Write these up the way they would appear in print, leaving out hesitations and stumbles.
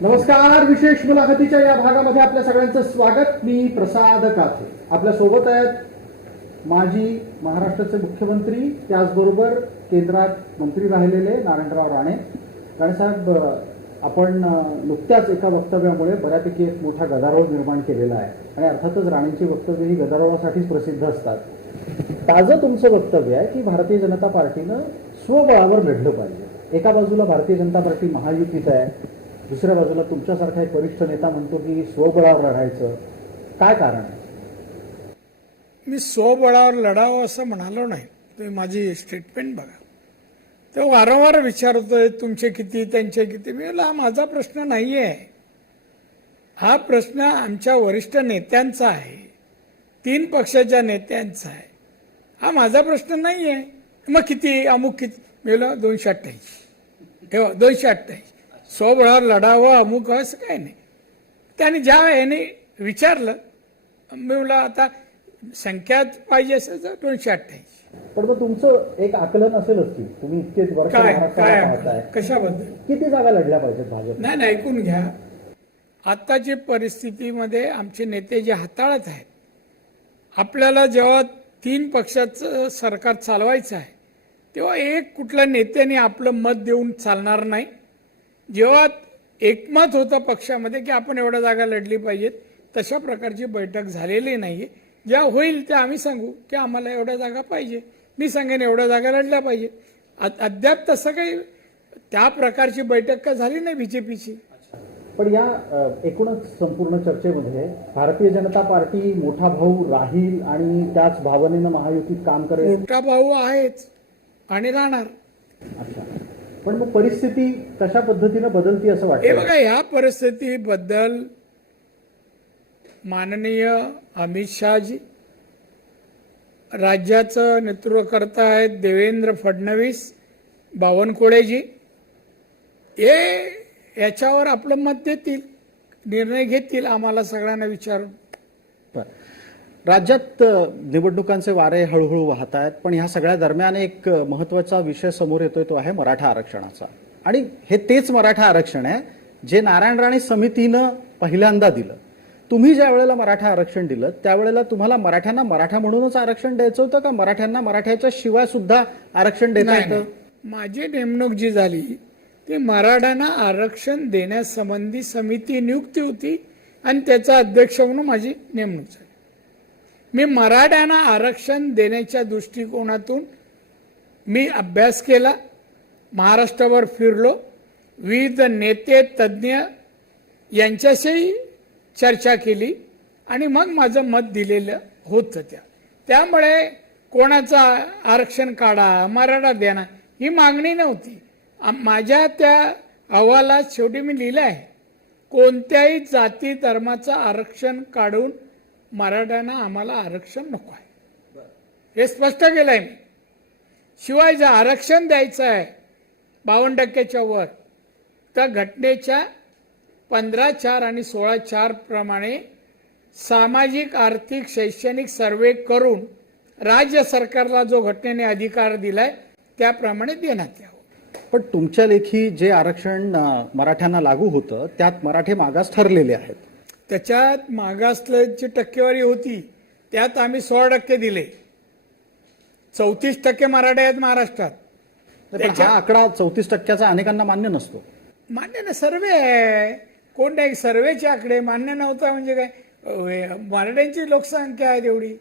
नमस्कार. विशेष मुलाखतीच्या या भागामध्ये आपल्या सगळ्यांचं स्वागत. मी प्रसाद काथे. आपल्या सोबत आहेत माजी महाराष्ट्राचे मुख्यमंत्री, त्याचबरोबर केंद्रात मंत्री राहिलेले नारायणराव राणे. राणे साहेब, आपण नुकत्याच एका वक्तव्यामुळे बऱ्यापैकी एक मोठा गदारोळ निर्माण केलेला आहे आणि अर्थातच राणेंची वक्तव्य ही गदारोळासाठीच प्रसिद्ध असतात. ताजं तुमचं वक्तव्य आहे की भारतीय जनता पार्टीनं स्वबळावर लढलं पाहिजे. एका बाजूला भारतीय जनता पार्टी महायुतीत आहे, दुसऱ्या बाजूला तुमच्यासारखा एक वरिष्ठ नेता म्हणतो की स्वबळावर लढायचं. काय कारण आहे? मी स्वबळावर लढावं असं म्हणालो नाही. तुम्ही माझी स्टेटमेंट बघा. तो वारंवार विचारतोय तुमचे किती त्यांचे किती. मी म्हटलं हा माझा प्रश्न नाही आहे. हा प्रश्न आमच्या वरिष्ठ नेत्यांचा आहे, 3 पक्षाच्या नेत्यांचा आहे. हा माझा प्रश्न नाही आहे. मग किती अमुक किती? मी म्हटलं 228. ठेवा 228. स्वबळावर लढावं अमुक असं काय नाही. त्याने ज्या याने विचारलं, मी म्हटलं आता संख्यात पाहिजे असेल तर 228. पण मग तुमचं एक आकलन असेलच की तुम्ही इतकेच वर्ष काय कशाबद्दल किती जागा लढल्या पाहिजेत भाजप? नाही, ऐकून घ्या. आत्ताची परिस्थितीमध्ये आमचे नेते जे हाताळत आहेत, आपल्याला जेव्हा 3 पक्षाचं सरकार चालवायचं आहे तेव्हा एक कुठल्या नेत्याने आपलं मत देऊन चालणार नाही. जेव्हा एकमत होतं पक्षामध्ये की आपण एवढ्या जागा लढली पाहिजेत, तशा प्रकारची बैठक झालेली नाहीये. ज्या होईल त्या आम्ही सांगू की आम्हाला एवढ्या जागा पाहिजे. मी सांगेन एवढ्या जागा लढल्या पाहिजे. अद्याप तसं काही त्या प्रकारची बैठक का झाली नाही बीजेपीची. पण या एकूणच संपूर्ण चर्चेमध्ये भारतीय जनता पार्टी मोठा भाऊ राहील आणि त्याच भावनेनं महायुतीत काम करेल. मोठा भाऊ आहेच आणि राहणार. अच्छा, पण मग परिस्थिती कशा पद्धतीनं बदलती असं हे वाटतं? बघा, ह्या परिस्थितीबद्दल माननीय अमित शहाजी, राज्याचं नेतृत्व करतायत देवेंद्र फडणवीस, बावनकुळेजी, हे याच्यावर आपलं मत देतील, निर्णय घेतील आम्हाला सगळ्यांना विचारून. राज्यात निवडणुकांचे वारे हळूहळू वाहत आहेत, पण ह्या सगळ्या दरम्यान एक महत्वाचा विषय समोर येतोय, तो आहे मराठा आरक्षणाचा. आणि हे तेच मराठा आरक्षण आहे जे नारायण राणे समितीनं पहिल्यांदा दिलं. तुम्ही ज्या वेळेला मराठा आरक्षण दिलं त्यावेळेला तुम्हाला मराठ्यांना मराठा म्हणूनच आरक्षण द्यायचं होतं का मराठ्यांना मराठ्याच्या शिवाय सुद्धा आरक्षण देता येतं? माझी नेमणूक जी झाली ती मराठ्यांना आरक्षण देण्यासंबंधी समिती नियुक्ती होती आणि त्याचा अध्यक्ष म्हणून माझी नेमणूक झाली. मी मराठ्यांना आरक्षण देण्याच्या दृष्टिकोनातून मी अभ्यास केला, महाराष्ट्रावर फिरलो, विविध नेते तज्ज्ञ यांच्याशी चर्चा केली आणि मग माझं मत दिलेलं होतं. त्यामुळे कोणाचं आरक्षण काढा, मराठा देणार ही मागणी नव्हती. माझ्या त्या अहवालात शेवटी मी लिहिलं आहे, कोणत्याही जाती धर्माचं आरक्षण काढून मराठ्यांना आम्हाला आरक्षण नको आहे, हे स्पष्ट केलंय मी. शिवाय जर आरक्षण द्यायचं आहे 52% वर, तर घटनेच्या 15(4) आणि 16(4) प्रमाणे सामाजिक, आर्थिक, शैक्षणिक सर्वे करून राज्य सरकारला जो घटनेने अधिकार दिलाय त्याप्रमाणे देण्यात यावं. पण तुमच्या लेखी जे आरक्षण मराठ्यांना लागू होतं त्यात मराठे मागास ठरलेले आहेत. त्याच्यात मागासलेची टक्केवारी होती, त्यात आम्ही 16% दिले. 34% मराठे आहेत महाराष्ट्रात. हा आकडा 34%चा अनेकांना मान्य नसतो. मान्य ना, सर्वे आहे. कोण नाही, सर्वेचे आकडे मान्य नव्हता म्हणजे काय? मराठ्यांची लोकसंख्या आहे तेवढी.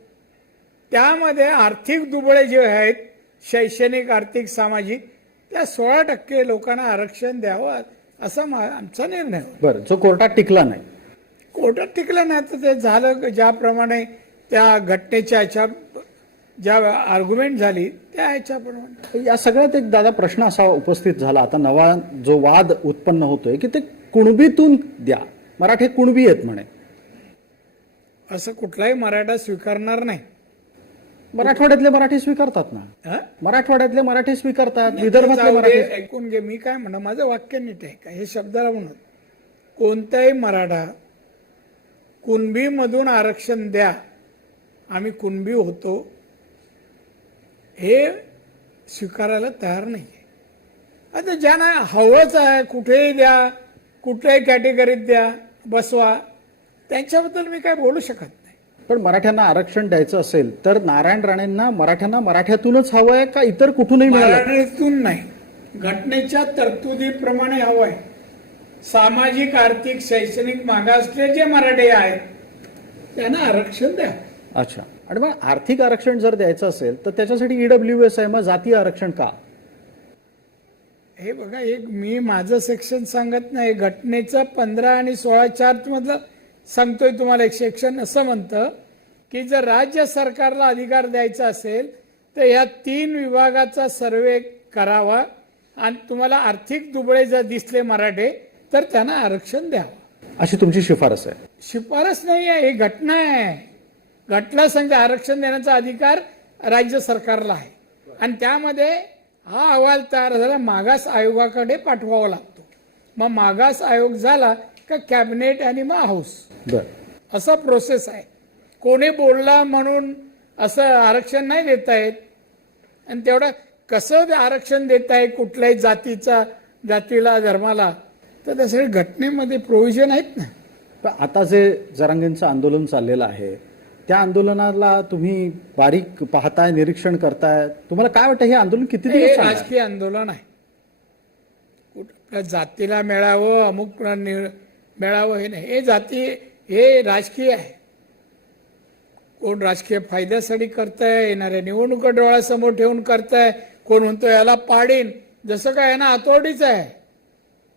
त्यामध्ये आर्थिक दुबळे जे आहेत, शैक्षणिक, आर्थिक, सामाजिक, त्या 16% लोकांना आरक्षण द्यावं असा आमचा निर्णय. बरं, जो कोर्टात टिकला नाही. कोर्टात टिकला नाही तर ते झालं ज्याप्रमाणे त्या घटनेच्या ह्याच्या ज्या आर्ग्युमेंट झाली त्या ह्याच्याप्रमाणे. या सगळ्यात एक दादा प्रश्न असा उपस्थित झाला, आता नवा जो वाद उत्पन्न होतोय की ते कुणबीतून द्या, मराठे कुणबी आहेत म्हणे. असं कुठलाही मराठा स्वीकारणार नाही. मराठवाड्यातले मराठी स्वीकारतात ना, मराठवाड्यातले मराठी स्वीकारतात, विदर्भातले मराठी. ऐकून घे, मी काय म्हणा, माझं वाक्य नीट आहे का हे शब्दाला म्हणत. कोणताही मराठा कुणबीमधून आरक्षण द्या, आम्ही कुणबी होतो, हे स्वीकारायला तयार नाही. आता ज्यांना हवंच आहे कुठेही द्या, कुठल्याही कॅटेगरीत द्या, बसवा, त्यांच्याबद्दल मी काय बोलू शकत नाही. पण मराठ्यांना आरक्षण द्यायचं असेल तर नारायण राणेंना मराठ्यांना मराठ्यातूनच हवं आहे का इतर कुठूनही मिळालं? मराठीतून नाही, घटनेच्या तरतुदीप्रमाणे हवं आहे. सामाजिक, आर्थिक, शैक्षणिक मागासलेले जे मराठे आहेत त्यांना आरक्षण द्या. अच्छा. आणि मग आर्थिक आरक्षण जर द्यायचं असेल तर त्याच्यासाठी ईडब्ल्यूएस आहे, मग जातीय आरक्षण का? हे बघा, एक मी माझं सेक्शन सांगत नाही, घटनेचं 15 आणि 16(4) मधलं सांगतोय तुम्हाला. एक सेक्शन असं म्हणतं की जर राज्य सरकारला अधिकार द्यायचा असेल तर या 3 विभागाचा सर्वे करावा आणि तुम्हाला आर्थिक दुबळे जर दिसले मराठे तर त्यांना आरक्षण द्यावं, अशी तुमची शिफारस आहे? शिफारस नाही आहे, ही घटना आहे. घटना सांगते आरक्षण देण्याचा अधिकार राज्य सरकारला आहे आणि त्यामध्ये हा अहवाल तयार झाला मागास आयोगाकडे पाठवावा लागतो. मग मागास आयोग झाला का कॅबिनेट आणि मग हाऊस, असा प्रोसेस आहे. कोणी बोलला म्हणून असं आरक्षण नाही देता येत. आणि तेवढं कसं आरक्षण देता येईल कुठल्याही जातीला, धर्माला, तर त्यासाठी घटनेमध्ये प्रोव्हिजन आहेत ना. पण आता जे जरांगेंचं आंदोलन चाललेलं आहे त्या आंदोलनाला तुम्ही बारीक पाहताय, निरीक्षण करताय, तुम्हाला काय वाटतं हे आंदोलन किती हे दिवस चालणार? राजकीय आंदोलन आहे. कुठल्या जातीला मिळावं, अमुक मिळावं हे नाही. हे राजकीय आहे. कोण राजकीय फायद्यासाठी करताय, येणाऱ्या निवडणुका डोळ्यासमोर ठेवून करताय, कोण म्हणतो याला पाडीन, जसं काय ना हातोडीच आहे.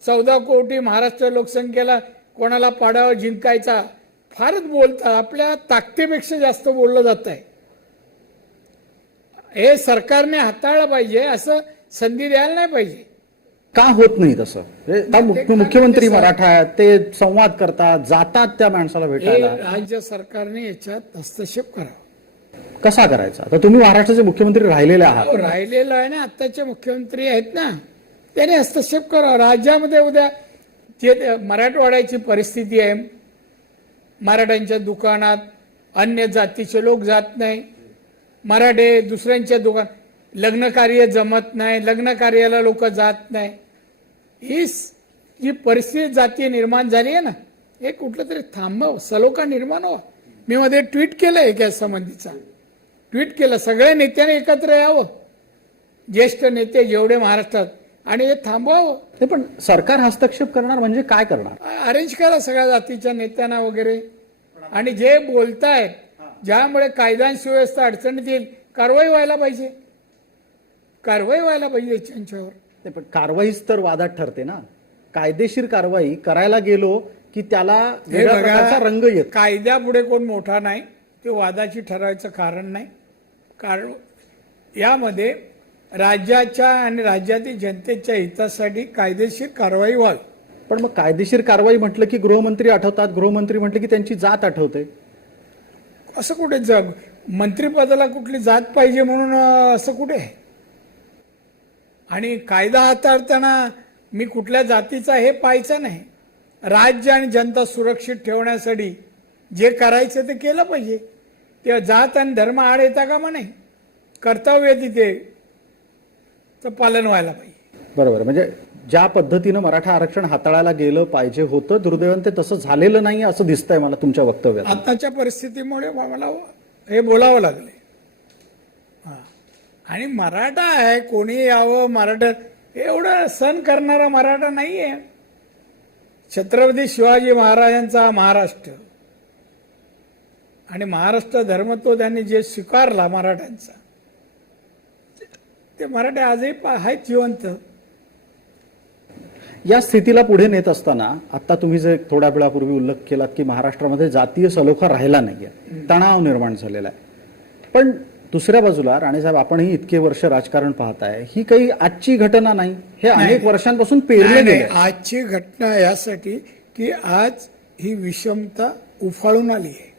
14 कोटी महाराष्ट्र लोकसंख्येला कोणाला पाडावं, जिंकायचा, फारच बोलतात. आपल्या ताकदीपेक्षा जास्त बोललं जात आहे. हे सरकारने हाताळलं पाहिजे, असं संधी द्यायला नाही पाहिजे. का होत नाही तसं? मुख्यमंत्री मराठा आहेत, ते संवाद करतात, जातात त्या माणसाला हे भेटायला. राज्य सरकारने याच्यात हस्तक्षेप करावा. कसा करायचा? तर तुम्ही महाराष्ट्राचे मुख्यमंत्री राहिलेले आहात. राहिलेलं आहे ना, आत्ताचे मुख्यमंत्री आहेत ना, त्याने हस्तक्षेप करावा. राज्यामध्ये उद्या जे मराठवाड्याची परिस्थिती आहे, मराठ्यांच्या दुकानात अन्य जातीचे लोक जात नाही, मराठे दुसऱ्यांच्या दुकान, लग्न कार्य जमत नाही, लग्न कार्याला लोक जात नाही, ही जी परिस्थिती जातीय निर्माण झाली आहे ना, हे कुठलं तरी थांबावं, सलोखा निर्माण व्हावा. मी मध्ये ट्विट केलं एका संबंधीचा, ट्विट केलं, सगळ्या नेत्याने एकत्र यावं, ज्येष्ठ नेते जेवढे महाराष्ट्रात, आणि हे थांबवावं. ते पण सरकार हस्तक्षेप करणार म्हणजे काय करणार? अरेंज करा सगळ्या जातीच्या नेत्यांना वगैरे, आणि जे बोलतायत ज्यामुळे कायदा आणि सुव्यवस्था अडचणीत येईल, कारवाई व्हायला पाहिजे, कारवाई व्हायला पाहिजे त्यांच्यावर. ते पण कारवाईच तर वादात ठरते ना. कायदेशीर कारवाई करायला गेलो की त्याला वेगळ्या प्रकारचा रंग येतो. कायद्यापुढे कोण मोठा नाही, ते वादाची ठरवायचं कारण नाही. कारण यामध्ये राज्याच्या आणि राज्यातील जनतेच्या हितासाठी कायदेशीर कारवाई व्हावी. पण मग कायदेशीर कारवाई म्हटलं की गृहमंत्री आठवतात, गृहमंत्री म्हटलं की त्यांची जात आठवते. असं कुठे मंत्रिपदाला कुठली जात पाहिजे म्हणून असं कुठे आहे? आणि कायदा हाताळताना मी कुठल्या जातीचा हे पाहायचं नाही. राज्य आणि जनता सुरक्षित ठेवण्यासाठी जे करायचं ते केलं पाहिजे. ते जात आणि धर्म आड येता का नाही, कर्तव्य तिथे तर पालन व्हायला पाहिजे. बरोबर. म्हणजे ज्या पद्धतीनं मराठा आरक्षण हाताळायला गेलं पाहिजे होतं, दुर्दैवाने ते तसं झालेलं नाही असं दिसतंय मला तुमच्या वक्तव्यात. आताच्या परिस्थितीमुळे मला हे बोलावं लागले. आणि मराठा आहे, कोणी यावं, मराठा एवढं सण करणारा मराठा नाहीये. छत्रपती शिवाजी महाराजांचा महाराष्ट्र आणि महाराष्ट्र धर्म तो त्यांनी जे स्वीकारला मराठ्यांचा, ते मराठे आजही आहेत जिवंत. या स्थितीला पुढे नेत असताना आता तुम्ही जे थोड्या वेळापूर्वी उल्लेख केलात की महाराष्ट्रामध्ये जातीय सलोखा राहिला नाहीये, तणाव निर्माण झालेला आहे. पण दुसऱ्या बाजूला राणेसाहेब, आपणही इतके वर्ष राजकारण पाहताय, ही काही आजची घटना नाही, हे अनेक वर्षांपासून पेरले गेले. आजची घटना यासाठी की आज ही विषमता उफाळून आली आहे.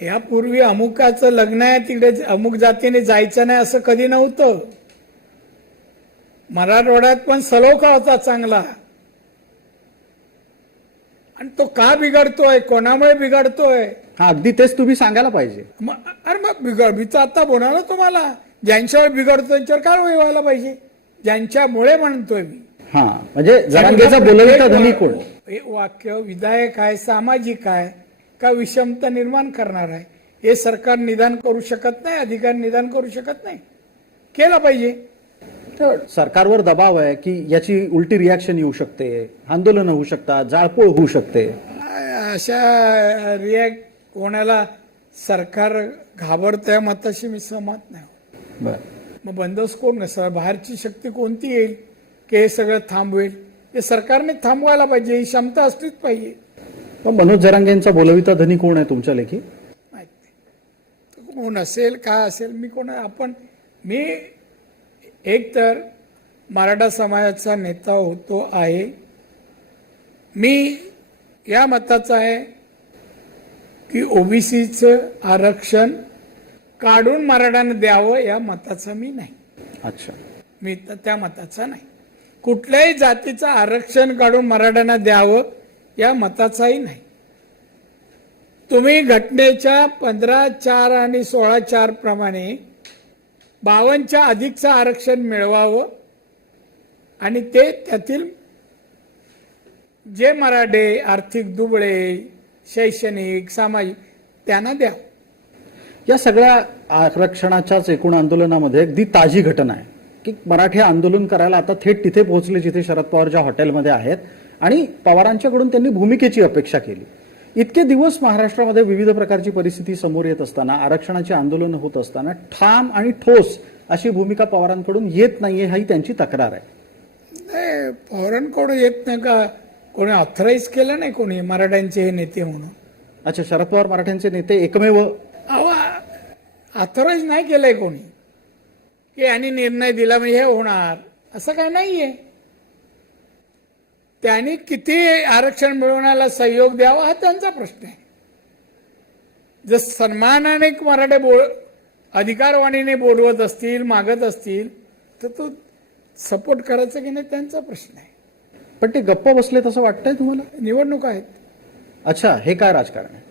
यापूर्वी अमुकाचं लग्न आहे तिकडे अमुक जातीने जायचं नाही असं कधी नव्हतं. मराठवाड्यात पण सलोखा होता चांगला. आणि तो का बिघडतोय, कोणामुळे बिघडतोय? हा, अगदी तेच तुम्ही सांगायला पाहिजे. अरे मग मी तर आता बोलणार तुम्हाला, ज्यांच्यावर बिघडतो त्यांच्यावर काय व्हायला पाहिजे, ज्यांच्यामुळे म्हणतोय मी. हा म्हणजे जरांगेचा बोलविता धनी कोण? हे वाक्य विधायक आहे, सामाजिक आहे का विषमता निर्माण करणार आहे, हे सरकार निदान करू शकत नाही, अधिकारी निदान करू शकत नाही. केलं पाहिजे. तर सरकारवर दबाव आहे की याची उलटी रिॲक्शन येऊ शकते, आंदोलन होऊ शकतात, जाळपोळ होऊ शकते. अशा रिॲक्ट होण्याला सरकार घाबरतं या मताशी मी सहमत नाही. बर, मग बंदोबस्त कोण नसणार, बाहेरची शक्ती कोणती येईल की हे सगळं थांबवेल? हे सरकारने थांबवायला पाहिजे, ही क्षमता असलीच पाहिजे. पण मनोज जरांगेंचा बोलविता धनी कोण आहे तुमच्या लेखी? माहित नाही कोण असेल, काय असेल, मी कोण मी एक तर मराठा समाजाचा नेता होतो आहे. मी या मताचा आहे की ओबीसीचं आरक्षण काढून मराठ्यांना द्यावं, या मताचा मी नाही. अच्छा, मी तर त्या मताचा नाही. कुठल्याही जातीचं आरक्षण काढून मराठ्यांना द्यावं या मताचाही नाही. तुम्ही घटनेच्या 15(4) आणि 16(4) प्रमाणे 52च्या अधिकचं आरक्षण मिळवावं आणि ते त्यातील जे मराठे आर्थिक दुबळे, शैक्षणिक, सामाजिक त्यांना द्यावं. या सगळ्या आरक्षणाच्याच एकूण आंदोलनामध्ये अगदी ताजी घटना आहे की मराठे आंदोलन करायला आता थेट तिथे पोहोचले जिथे शरद पवार ज्या हॉटेलमध्ये आहेत आणि पवारांच्याकडून त्यांनी भूमिकेची अपेक्षा केली. इतके दिवस महाराष्ट्रामध्ये विविध प्रकारची परिस्थिती समोर येत असताना, आरक्षणाचे आंदोलन होत असताना ठाम आणि ठोस अशी भूमिका पवारांकडून येत नाहीये, ही त्यांची तक्रार आहे. नाही, पवारांकडून येत नाही का? कोणी ऑथराईज केलं नाही कोणी मराठ्यांचे हे नेते म्हणून. अच्छा, शरद पवार मराठ्यांचे नेते एकमेव ऑथराईज नाही केलंय कोणी की यांनी निर्णय दिला म्हणजे हे होणार, असं काही नाहीये. त्यांनी किती आरक्षण मिळवण्याला सहयोग द्यावा हा त्यांचा प्रश्न आहे. जर सन्मानाने मराठे अधिकारवाणीने बोलवत असतील, मागत असतील तर तो सपोर्ट करायचा की नाही त्यांचा प्रश्न आहे. पण ते गप्प बसले तसं वाटतंय तुम्हाला? निवडणूक आहेत. अच्छा, हे काय राजकारण आहे?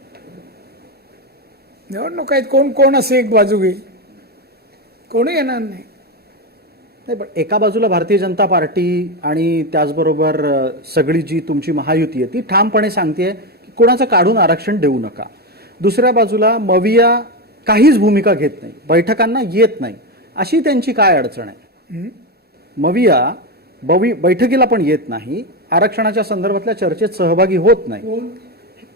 निवडणूक आहेत, कोण कोण असे एक बाजू घेईल, कोणी येणार नाही. नाही, पण एका बाजूला भारतीय जनता पार्टी आणि त्याचबरोबर सगळी जी तुमची महायुती आहे ती ठामपणे सांगतेय की कोणाचं काढून आरक्षण देऊ नका. दुसऱ्या बाजूला मविया काहीच भूमिका घेत नाही, बैठकांना येत नाही, अशी त्यांची काय अडचण आहे? मविया बैठकीला पण येत नाही, आरक्षणाच्या संदर्भातल्या चर्चेत सहभागी होत नाही.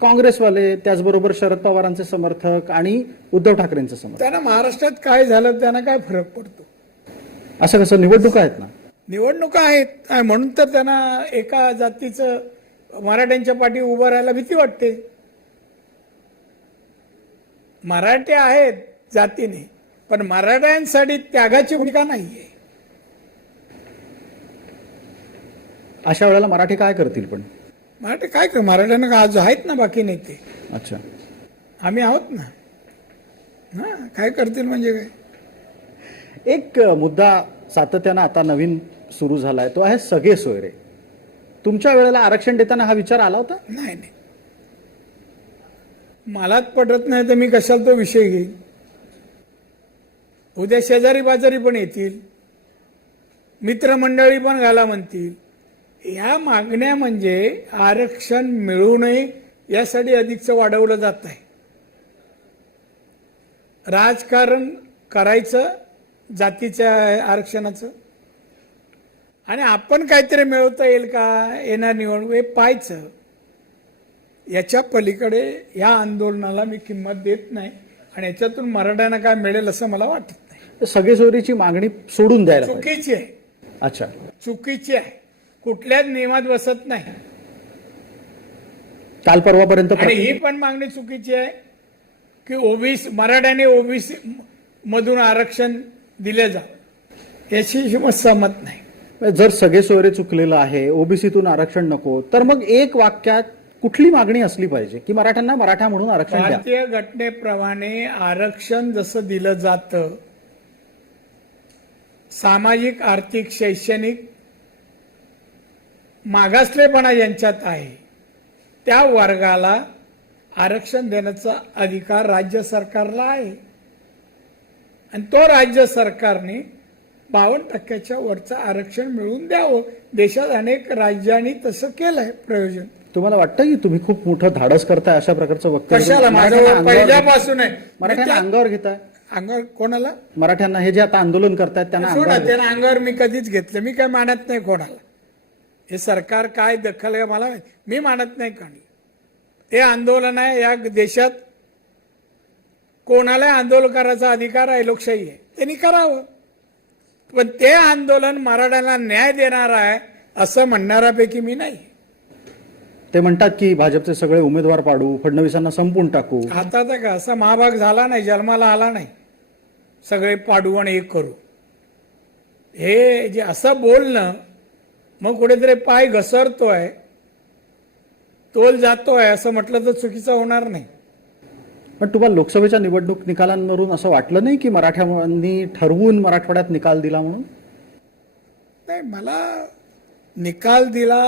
काँग्रेसवाले, त्याचबरोबर शरद पवारांचे समर्थक आणि उद्धव ठाकरेंचे समर्थक. त्यांना महाराष्ट्रात काय झालं त्यांना काय फरक पडतो? असं कसं? निवडणुका आहेत ना. निवडणुका आहेत म्हणून तर त्यांना एका जातीचं मराठ्यांच्या पाठी उभं राहायला भीती वाटते. मराठे आहेत जातीने, पण मराठ्यांसाठी त्यागाची भूमिका नाहीये. अशा वेळेला मराठी काय करतील? पण मराठे काय कर, मराठ्यांना आज आहेत ना बाकी नेते. अच्छा, आम्ही आहोत ना. हा, काय करतील म्हणजे काय? एक मुद्दा सातत्यानं आता नवीन सुरू झालाय, तो आहे सगळे सोयरे. तुमच्या वेळेला आरक्षण देताना हा विचार आला होता? नाही नाही, मलाच पटत नाही तर मी कशाला तो विषय घेईन. उद्या शेजारी बाजारी पण येतील, मित्रमंडळी पण घाला म्हणतील. या मागण्या म्हणजे आरक्षण मिळू नये यासाठी अधिकचं वाढवलं जात आहे. राजकारण करायचं जातीच्या आरक्षणाचं आणि आपण काहीतरी मिळवता येईल का येणार निवडणूक हे पाहायचं. याच्या पलीकडे या आंदोलनाला मी किंमत देत नाही आणि याच्यातून मराठ्यांना काय मिळेल असं मला वाटत नाही. सगळे सोयरीची मागणी सोडून द्यायला पाहिजे. चुकीची आहे. अच्छा, चुकीची आहे, कुठल्याच नियमात बसत नाही. काल परवापर्यंत आणि ही पण मागणी चुकीची आहे की ओबीसी मराठ्याने ओबीसी मधून आरक्षण दिले जा, याची मत सहमत नाही. जर सगळे सोयरे चुकलेलं आहे, ओबीसीतून आरक्षण नको, तर मग एक वाक्यात कुठली मागणी असली पाहिजे की मराठ्यांना मराठा म्हणून आरक्षण द्या? भारतीय घटनेप्रमाणे आरक्षण जसं दिलं जातं, सामाजिक, आर्थिक, शैक्षणिक मागासलेपणा ज्यांच्यात आहे त्या वर्गाला आरक्षण देण्याचा अधिकार राज्य सरकारला आहे आणि तो राज्य सरकारने 52% वरचं आरक्षण मिळवून द्यावं. देशात अनेक राज्यांनी तसं केलंय प्रयोजन. तुम्हाला वाटतं की तुम्ही खूप मोठं धाडस करताय अशा प्रकारचं वक्तव्य? कशाला? माझं पहिल्यापासून आहे. मराठ्यांना अंगावर घेताय? अंगावर कोणाला? मराठ्यांना, हे जे आता आंदोलन करतायत त्यांना सोडा, अंगावर त्यांना अंगावर मी कधीच घेतलं. मी काय मानत नाही कोणाला. हे सरकार काय दखल आहे मला माहिती. मी मानत नाही कोणी. ते आंदोलन आहे, या देशात कोणाला आंदोलन करायचा अधिकार आहे, लोकशाही आहे, त्यांनी करावं. पण ते आंदोलन मराठ्यांना न्याय देणार आहे असं म्हणणाऱ्यापैकी मी नाही. ते म्हणतात की भाजपचे सगळे उमेदवार पाडू, फडणवीसांना संपून टाकू. आता तर का असा महाभाग झाला नाही, जन्माला आला नाही. सगळे पाडू आणि एक करू, हे जे असं बोलणं, मग कुठेतरी पाय घसरतोय, तोल जातोय असं म्हटलं तर चुकीचं होणार नाही. पण तुम्हाला लोकसभेच्या निवडणूक निकालांवरून असं वाटलं नाही की मराठ्यांनी ठरवून मराठवाड्यात निकाल दिला म्हणून? नाही, मला निकाल दिला,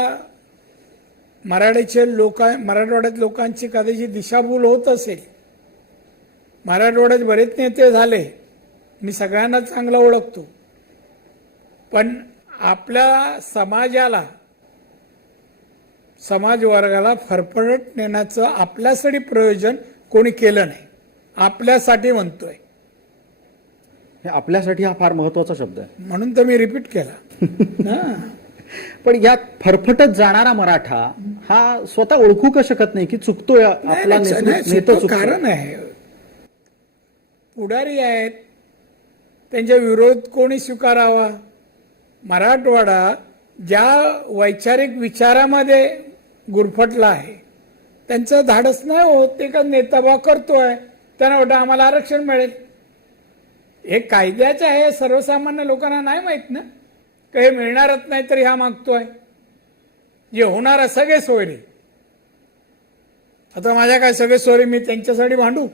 मराठवाड्यात लोकांची कदाचित दिशाभूल होत असेल. मराठवाड्यात बरेच नेते झाले, मी सगळ्यांना चांगलं ओळखतो, पण आपल्या समाजाला, समाज वर्गाला फरफटत नेण्याचं आपल्यासाठी प्रयोजन कोणी केलं नाही. आपल्यासाठी म्हणतोय, हे आपल्यासाठी हा फार महत्वाचा शब्द आहे, म्हणून तर मी रिपीट केला ना. पण यात फरफटत जाणारा मराठा हा स्वतः ओळखू का शकत नाही की चुकतोय आपला नेता चुकतोय? कारण आहे, पुढारी आहेत, त्यांच्या विरोध कोणी स्वीकारावा? मराठवाडा ज्या वैचारिक विचारामध्ये गुरफटला आहे, त्यांचं धाडस नाही होत. ते का नेताबा करतोय, त्यांना वाटतं आम्हाला आरक्षण मिळेल. हे कायद्याचं आहे, सर्वसामान्य लोकांना नाही माहित ना, काही मिळणारच नाही तरी हा मागतोय. जे होणार सगळे सोयरे, आता माझ्या काय सगळे सोयरे मी त्यांच्यासाठी भांडू?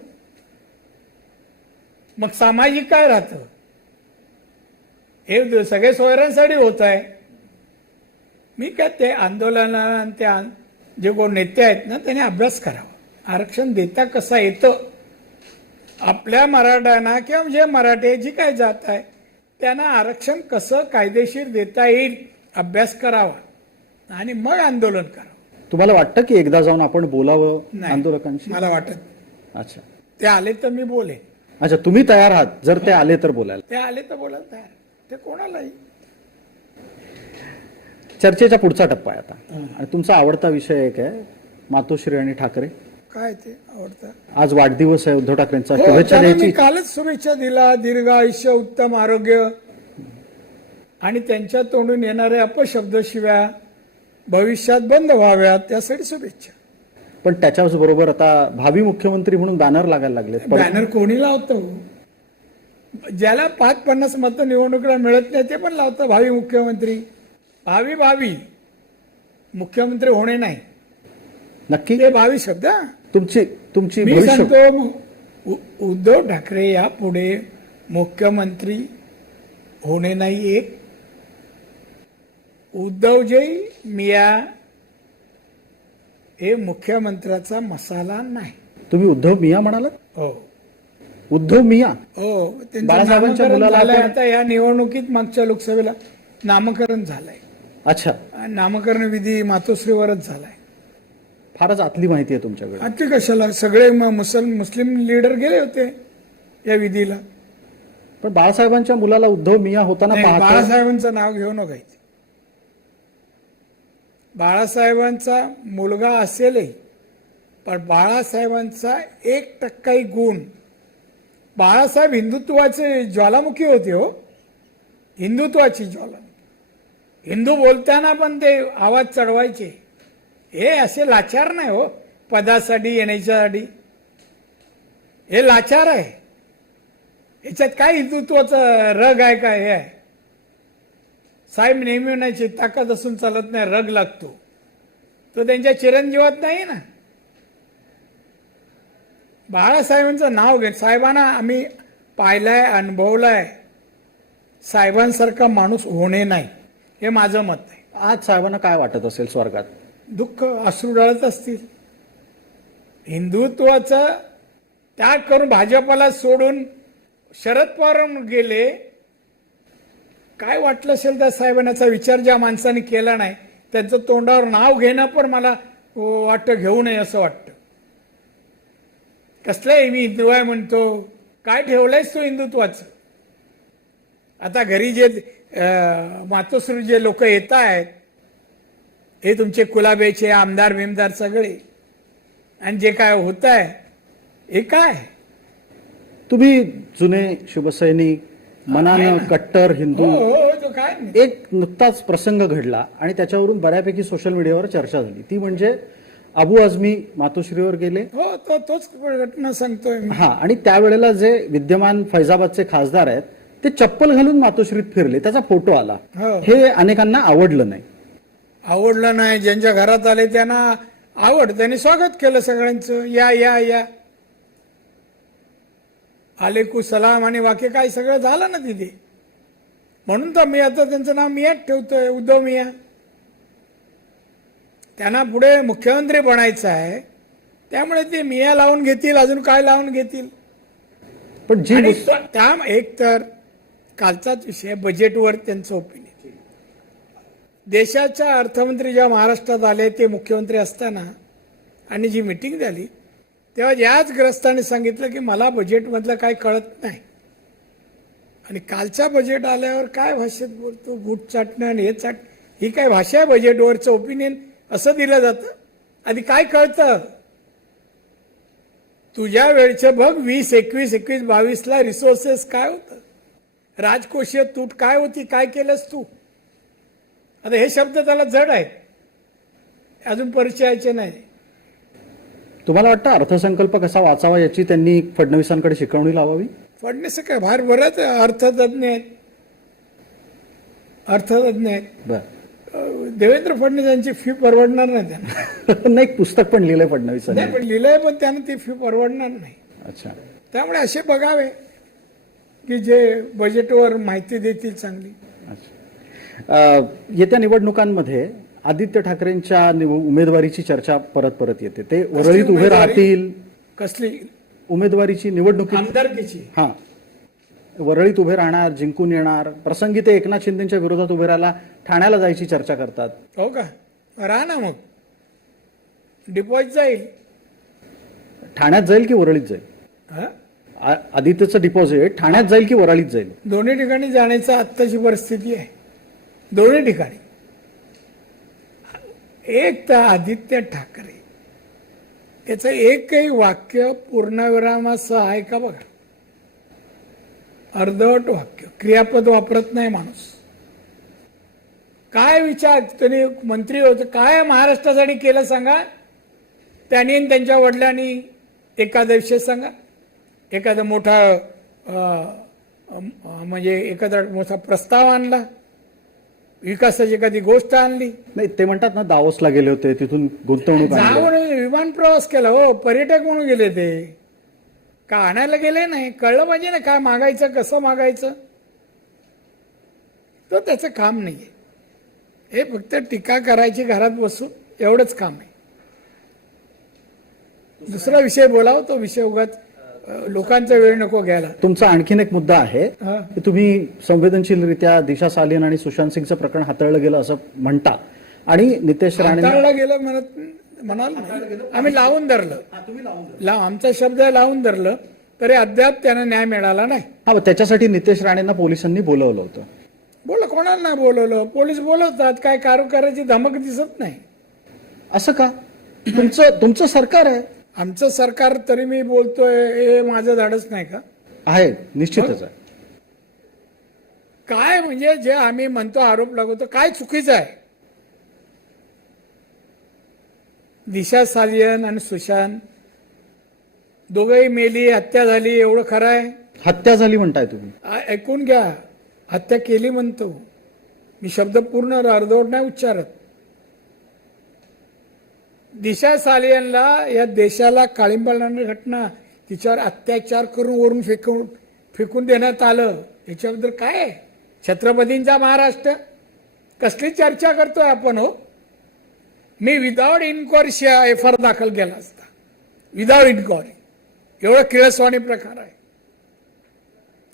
मग सामाजिक काय राहतं? हे सगळे सोयऱ्यांसाठी होत आहे. मी काय ते आंदोलना, त्या जे कोण नेते आहेत ना, त्यांनी अभ्यास करावा. आरक्षण देता कसं येतं आपल्या मराठ्यांना, किंवा जे मराठी जी काय जात आहे त्यांना आरक्षण कसं कायदेशीर देता येईल, अभ्यास करावा आणि मग आंदोलन करावं. तुम्हाला वाटतं की एकदा जाऊन आपण बोलावं नाही, आंदोलकांशी? मला वाटत. अच्छा, ते आले तर मी बोलेन. अच्छा, तुम्ही तयार आहात जर ते आले तर बोलायला? ते आले तर बोलायला तयार, ते कोणालाही. चर्चेचा पुढचा टप्पा आहे आता, आणि तुमचा आवडता विषय एक आहे, मातोश्री आणि ठाकरे. काय ते आवडतं? आज वाढदिवस आहे उद्धव ठाकरेंचा, हो, शुभेच्छा त्यांना मी द्यायची. कालच शुभेच्छा दिला. दीर्घ आयुष्य, उत्तम आरोग्य आणि त्यांच्या तोंडून येणाऱ्या अपशब्द, शिव्या भविष्यात बंद व्हाव्यात, त्यासाठी शुभेच्छा. पण त्याच्याच बरोबर आता भावी मुख्यमंत्री म्हणून बॅनर लागायला लागले. बॅनर कोणी लावतो? ज्याला 5-50 मतं निवडणुकीला मिळत नाही ते पण लावतं भावी मुख्यमंत्री. भावी मुख्यमंत्री होणे नाही, नक्की ते भावी शब्द. तुमची मी भविष्य. सांगतो, उद्धव ठाकरे यापुढे मुख्यमंत्री होणे नाही. एक उद्धवजी मिया हे मुख्यमंत्र्याचा मसाला नाही. तुम्ही उद्धव मिया म्हणालात? हो उद्धव मिया? हो, त्यांचं बाळासाहेबांच्या नामकरण मुलाला झालंय. आपण- आता या निवडणुकीत मागच्या लोकसभेला नामकरण झालंय. अच्छा, आणि नामकरण विधी मातोश्रीवरच झालाय. फारच आतली माहिती आहे तुमच्याकडे. आता कशाला? सगळे मुस्लिम लीडर गेले होते या विधीला. पण बाळासाहेबांच्या मुलाला उद्धव मिया होताना नाही, पाहतो. बाळासाहेबांचं नाव घेऊ नका इथे. बाळासाहेबांचा मुलगा असेलही, पण बाळासाहेबांचा 1% गुण. बाळासाहेब हिंदुत्वाचे ज्वालामुखी होते. हो, हिंदुत्वाची ज्वालामुखी. हिंदू बोलताना पण ते आवाज चढवायचे. हे असे लाचार नाही हो, पदासाठी येण्याच्यासाठी. हे लाचार आहे. याच्यात काय हिंदुत्वाचं रग आहे काय? हे आहे साहेब नेहमी म्हणायचे, ताकद असून चालत नाही, रग लागतो. तो त्यांच्या चिरंजीवात नाही ना. बाळासाहेबांचं नाव घे. साहेबांना आम्ही पाहिलाय, अनुभवलाय. साहेबांसारखा माणूस होणे नाही, हे माझं मत आहे. आज साहेबांना काय वाटत असेल स्वर्गात? दुःख, अश्रू ढाळत असतील. हिंदुत्वाचा त्याग करून भाजपला सोडून शरद पवार गेले, काय वाटलं असेल त्या साहेबांचा विचार ज्या माणसाने केला नाही त्यांचं तोंडावर नाव घेणं पण मला वाटतं घेऊ नये असं वाटतं. कसलंय मी हिंदू आहे म्हणतो, काय ठेवलंयस तू हिंदुत्वाचं? आता घरी जे मातोश्री जे लोक येत आहेत हे तुमचे कुलाबेचे आमदार बिमदार सगळे, आणि जे काय होत आहे हे काय? तुम्ही जुने शिवसैनिक, मनानं कट्टर हिंदू. हो, तो काय नाही. एक नुकताच प्रसंग घडला आणि त्याच्यावरून बऱ्यापैकी सोशल मीडियावर चर्चा झाली, ती म्हणजे अबू आझमी मातोश्रीवर गेले. हो, तोच घटना सांगतोय मी. हा, आणि त्यावेळेला जे विद्यमान फैजाबादचे खासदार आहेत ते चप्पल घालून मातोश्रीत फिरले, त्याचा फोटो आला. हो. हे अनेकांना आवडलं नाही. आवडलं नाही, ज्यांच्या घरात आले त्यांना आवड, त्यांनी स्वागत केलं सगळ्यांचं, या या या आलेकू सलाम आणि वाक्य काय सगळं झालं ना तिथे. म्हणून तर मी आता त्यांचं नाव मियाच ठेवतोय, उद्धव मिया. त्यांना पुढे मुख्यमंत्री बनायचं आहे, त्यामुळे ते मिया लावून घेतील, अजून काय लावून घेतील. पण जी आणि त्या एक तर कालचाच विषय बजेटवर त्यांचं ओपिनियन. देशाच्या अर्थमंत्री जेव्हा महाराष्ट्रात आले ते मुख्यमंत्री असताना आणि जी मिटिंग झाली तेव्हा याच ग्रस्ताने सांगितलं की मला बजेटमधलं काय कळत नाही. आणि कालच्या बजेट आल्यावर काय भाषेत बोलतो, बूट चाटणं आणि हे चाट, ही काय भाषा आहे बजेटवरचं ओपिनियन असं दिलं जातं? आधी काय कळतं? तुझ्या वेळचे बघ 20, 21, 22ला रिसोर्सेस काय होतं, राजकोषीय तूट काय होती, काय केलंस तू? आता हे शब्द त्याला जड आहेत, अजून परिचयाचे नाही. तुम्हाला वाटतं अर्थसंकल्प कसा वाचावा याची त्यांनी फडणवीसांकडे शिकवणी लावावी? फडणवीस काय फार बरंच अर्थतज्ञ आहेत, अर्थतज्ञ आहेत. बर. देवेंद्र फडणवीस यांची फी परवडणार नाही त्यांना. नाही, एक पुस्तक पण लिहिलंय फडणवीसांनी. नाही, पण लिहिलंय, पण त्यांना ती फी परवडणार नाही. अच्छा. त्यामुळे असे बघावे की जे बजेटवर माहिती देतील चांगली. येत्या निवडणुकांमध्ये आदित्य ठाकरेंच्या उमेदवारीची चर्चा परत परत येते. ते वरळीत उभे उमेदवारी? राहतील. कसली उमेदवारीची निवडणुकीत आमदारकीची? हा, वरळीत उभे राहणार, जिंकून येणार. प्रसंगी ते एकनाथ शिंदेच्या विरोधात उभे राहायला ठाण्याला जायची चर्चा करतात. हो का? राहा ना मग, डिपॉझिट जाईल. ठाण्यात जाईल की वरळीत जाईल? हा? आदित्यचं डिपॉझिट ठाण्यात जाईल की वरळीत जाईल? दोन्ही ठिकाणी जाण्याची आत्ताची परिस्थिती आहे, दोन्ही ठिकाणी. एक तर आदित्य ठाकरे याचं एकही वाक्य पूर्णविरामासह आहे का बघा. अर्धवट वाक्य, क्रियापद वापरत नाही माणूस. काय विचार, त्यांनी मंत्री होते, काय महाराष्ट्रासाठी केलं सांगा. त्यांनी आणि त्यांच्या वडिलांनी एखादा विषय सांगा, एखादा मोठा म्हणजे एखादा मोठा प्रस्ताव आणला, विकासाची एखादी गोष्ट आणली. नाही, ते म्हणतात ना दावोसला गेले होते, तिथून गुंतवणूक आणली. जाऊन विमान प्रवास केला, हो, पर्यटक म्हणून गेले ते, का आणायला गेले नाही. कळलं पाहिजे ना काय मागायचं, कसं मागायचं. तर त्याचं काम नाहीये, हे फक्त टीका करायची घरात बसून, एवढंच काम आहे. दुसरा विषय बोलाव, तो विषय उगाच लोकांचा वेळ नको घ्यायला. तुमचा आणखीन एक मुद्दा आहे हा. की तुम्ही संवेदनशीलरित्या दिशा सालियन आणि सुशांत सिंगचं प्रकरण हाताळलं गेलं असं म्हणता, आणि नितेश राणे हाताळलं गेलं म्हणाल नाही. आम्ही लावून धरलं, आमचा शब्द आहे लावून धरलं, तरी अद्याप त्यांना न्याय मिळाला नाही. हा, त्याच्यासाठी नितेश राणेंना पोलिसांनी बोलवलं होतं. बोला, कोणाला नाही बोलवलं, पोलीस बोलवतात, काय करायची धमक दिसत नाही. असं का? तुमचं सरकार आहे. आमचं सरकार, तरी मी बोलतोय, हे माझं धाडच नाही का? आहे, निश्चितच आहे. काय म्हणजे जे आम्ही म्हणतो, आरोप लागवतो, काय चुकीचं आहे? दिशा सालियन आणि सुशांत दोघंही मेली, हत्या झाली, एवढं खरं आहे? हत्या झाली म्हणताय तुम्ही? ऐकून घ्या, हत्या केली म्हणतो मी, शब्द पूर्ण अर्धवट नाही उच्चारत. दिशा सालियनला या देशाला काळिंबा लावणारी घटना, तिच्यावर अत्याचार करून वरून फेकून देण्यात आलं, याच्याबद्दल काय आहे? छत्रपतींचा महाराष्ट्र, कसली चर्चा करतोय आपण? हो, मी विदाउट इन्क्वायरी एफआर दाखल केला असता, विदाउट इन्क्वायरी. एवढा किळसवाणी प्रकार आहे.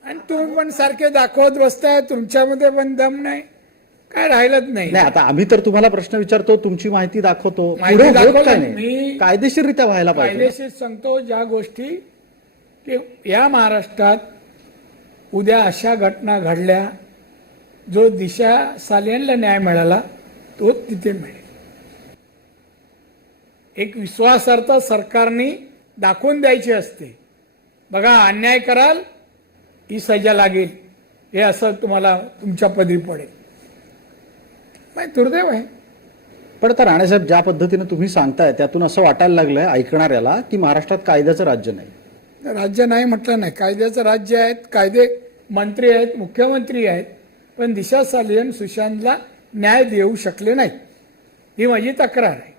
आणि तुम्ही पण सारखे दाखवत बसताय, तुमच्यामध्ये पण दम नाही, काय राहिलंच नाही. नाही, आता आम्ही तर तुम्हाला प्रश्न विचारतो, तुमची माहिती दाखवतो, माहिती पुढे होत दाखवतो. काय नाही, मी कायदेशीररित्या व्हायला पाहिजे. कायदेशीर सांगतो ज्या गोष्टी की या महाराष्ट्रात उद्या अशा घटना घडल्या, जो दिशा सालियनला न्याय मिळाला तो तिथे मिळेल. एक विश्वासार्थ सरकारने दाखवून द्यायची असते, बघा अन्याय कराल ही सजा लागेल, हे असं तुम्हाला तुमच्या पदरी पडेल. मग दुर्दैव आहे. पण आता राणेसाहेब, ज्या पद्धतीने तुम्ही सांगताय त्यातून असं वाटायला लागलंय ऐकणाऱ्याला की महाराष्ट्रात कायद्याचं राज्य नाही. राज्य नाही म्हटलं नाही, कायद्याचं राज्य आहेत, कायदे मंत्री आहेत, मुख्यमंत्री आहेत, पण दिशा सालियन सुशांतला न्याय देऊ शकले नाहीत. ही माझी तक्रार आहे.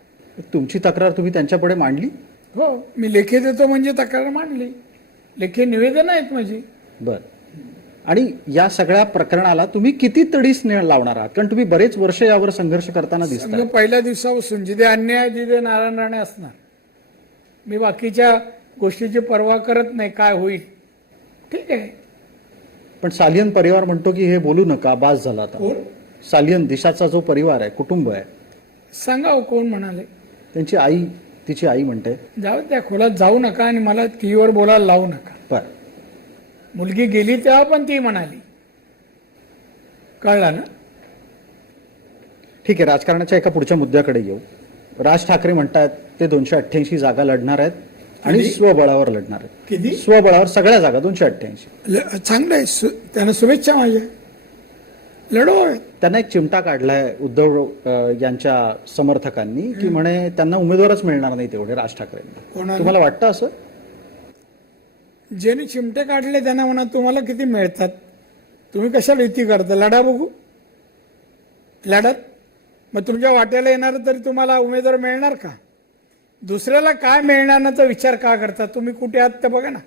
तुमची तक्रार तुम्ही त्यांच्यापुढे मांडली? हो, मी लेखी देतो म्हणजे तक्रार मांडली, लेखी निवेदन आहेत माझी. बर. आणि या सगळ्या प्रकरणाला तुम्ही किती तडीस लावणार आहात? कारण तुम्ही बरेच वर्ष यावर संघर्ष करताना दिसताय. समजा पहिल्या दिवसापासून जिथे अन्याय आहे तिथे नारायण राणे असणार. मी बाकीच्या गोष्टीची पर्वा करत नाही, काय होईल ठीक आहे. पण सालियन परिवार म्हणतो की हे बोलू नका, बास झाला आता. कोण सालियन दिशाचा जो परिवार आहे, कुटुंब आहे, सांगा हो, कोण म्हणाले? त्यांची आई, तिची आई म्हणते. जाऊ त्या खोलात जाऊ नका आणि मला टीव्हीवर बोलायला लावू नका. बर. मुलगी गेली तेव्हा पण ती म्हणाली, कळला ना? ठीक आहे, राजकारणाच्या एका पुढच्या मुद्द्याकडे येऊ. राज ठाकरे म्हणतात ते 288 जागा लढणार आहेत आणि किती? स्वबळावर लढणार आहेत. किती? स्वबळावर सगळ्या जागा 288. चांगलं आहे, त्यांना शुभेच्छा माझ्या. लढो. त्यांना एक चिमटा काढलाय उद्धव यांच्या समर्थकांनी की म्हणे त्यांना उमेदवारच मिळणार नाही तेवढे राज ठाकरेंना. कोणाला? तुम्हाला वाटतं असं? ज्यांनी चिमटे काढले त्यांना म्हणा तुम्हाला किती मिळतात, तुम्ही कशाला युती करता, लढा बघू. लढत मग तुमच्या वाट्याला येणार तरी तुम्हाला उमेदवार मिळणार का? दुसऱ्याला काय मिळणार ना तर विचार का करता? तुम्ही कुठे आहात तर बघा ना.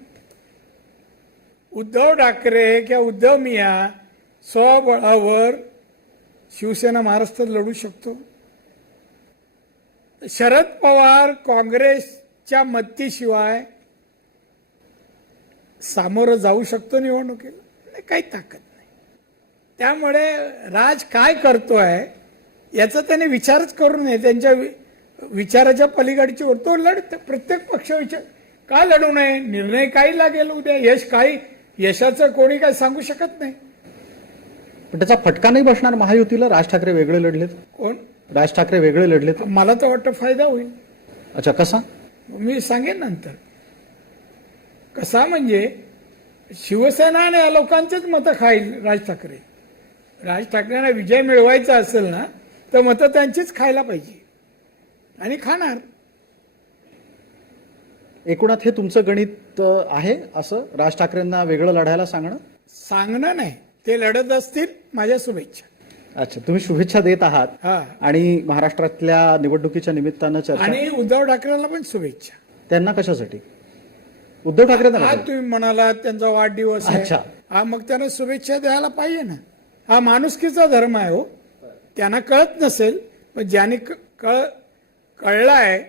उद्धव ठाकरे किंवा उद्धव मिया स्वबळावर शिवसेना महाराष्ट्रात लढू शकतो. शरद पवार काँग्रेसच्या मदतीशिवाय सामोरं जाऊ शकतो निवडणुकीला? नाही, काही ताकद नाही. त्यामुळे राज काय करतोय याचा त्याने विचारच करू नये. त्यांच्या विचाराच्या पलीकडची वर तो लढत. प्रत्येक पक्ष विचार का लढू नये? निर्णय काही लागेल उद्या, यश काही, यशाचं कोणी काही सांगू शकत नाही. पण त्याचा फटका नाही बसणार महायुतीला? राज ठाकरे वेगळे लढलेत. कोण? राज ठाकरे वेगळे लढलेत. मला तर वाटतं फायदा होईल. अच्छा, कसा? मी सांगेन नंतर. कसा म्हणजे शिवसेना आणि या लोकांचेच मतं खाईल राज ठाकरे. राज ठाकरेंना विजय मिळवायचा असेल ना तर मतं त्यांचीच खायला पाहिजे आणि खाणार. एकूणात हे तुमचं गणित आहे असं, राज ठाकरेंना वेगळं लढायला सांगणं? सांगणं नाही, ते लढत असतील, माझ्या शुभेच्छा. अच्छा, तुम्ही शुभेच्छा देत आहात. हा. आणि महाराष्ट्रातल्या निवडणुकीच्या निमित्तानं चर्चा. आणि उद्धव ठाकरेंना पण शुभेच्छा. त्यांना कशासाठी? उद्धव ठाकरे आज तुम्ही म्हणाला त्यांचा वाढदिवस आहे. अच्छा. हा, मग त्यांना शुभेच्छा द्यायला पाहिजे ना. हा माणुसकीचा धर्म आहे. हो, त्यांना कळत नसेल पण ज्याने कळलाय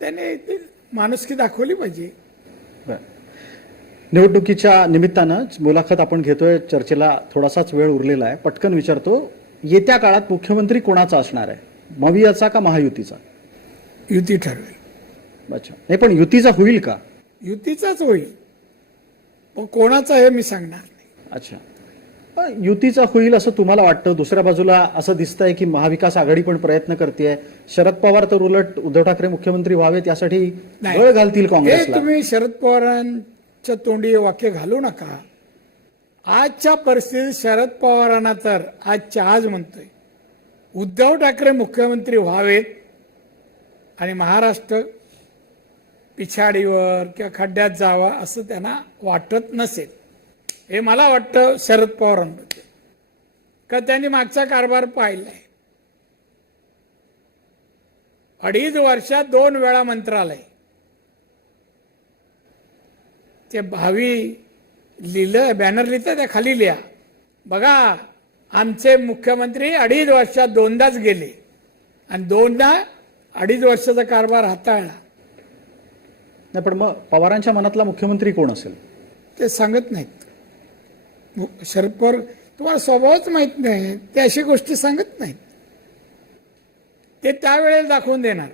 त्याने ती माणुसकी दाखवली पाहिजे. निवडणुकीच्या निमित्तानं मुलाखत आपण घेतोय, चर्चेला थोडासाच वेळ उरलेला आहे. पटकन विचारतो, येत्या काळात मुख्यमंत्री कोणाचा असणार आहे? मवियाचा का महायुतीचा? युती ठरवेल. अच्छा, नाही पण युतीचा होईल का? युतीचाच होईल, पण कोणाचा हे मी सांगणार नाही. अच्छा, युतीचा होईल असं तुम्हाला वाटतं? दुसऱ्या बाजूला असं दिसतंय की महाविकास आघाडी पण प्रयत्न करते. शरद पवार तर उलट उद्धव ठाकरे मुख्यमंत्री व्हावेत यासाठी नाही. बळ घालतील हे काँग्रेसला. तुम्ही शरद पवारांच्या तोंडी हे वाक्य घालू नका. आजच्या परिस्थितीत शरद पवारांना तर आजच्या आज म्हणतोय उद्धव ठाकरे मुख्यमंत्री व्हावेत आणि महाराष्ट्र पिछाडीवर किंवा खड्ड्यात जावा असं त्यांना वाटत नसेल. हे मला वाटतं शरद पवारांबद्दल, का त्यांनी मागचा कारभार पाहिलाय. 2.5 वर्षात 2 वेळा मंत्रालय. ते भावी लिहिलं, बॅनर लिहितं त्या खाली लिहा, बघा आमचे मुख्यमंत्री 2.5 वर्षात 2दाच गेले आणि 2दा 2.5 वर्षाचा कारभार हाताळला. नाही, पण मग पवारांच्या मनातला मुख्यमंत्री कोण असेल? ते सांगत नाहीत. शरद पवार तुम्हाला स्वभावच माहित नाही, ते अशी गोष्टी सांगत नाहीत, ते त्यावेळेला दाखवून देणार.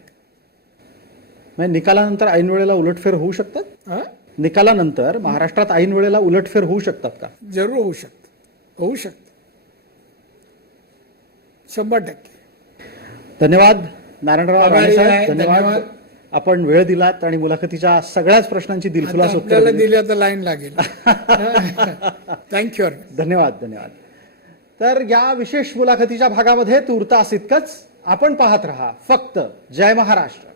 म्हणजे निकालानंतर ऐन वेळेला उलटफेर होऊ शकतात. हं? निकालानंतर महाराष्ट्रात ऐन वेळेला उलटफेर होऊ शकतात का? जरूर होऊ शकतं, होऊ शकतं, 100%. धन्यवाद नारायणराव आभारी राणे साहेब, आहे. धन्यवाद. धन्यवाद. आपण वेळ दिलात आणि मुलाखतीच्या सगळ्याच प्रश्नांची दिलखुलास आता उत्तर आपल्याला दिली. दिली तर लाईन लागेल. थँक्यू. धन्यवाद धन्यवाद. तर या विशेष मुलाखतीच्या भागामध्ये तूर्तास इतकंच. आपण पाहत रहा फक्त जय महाराष्ट्र.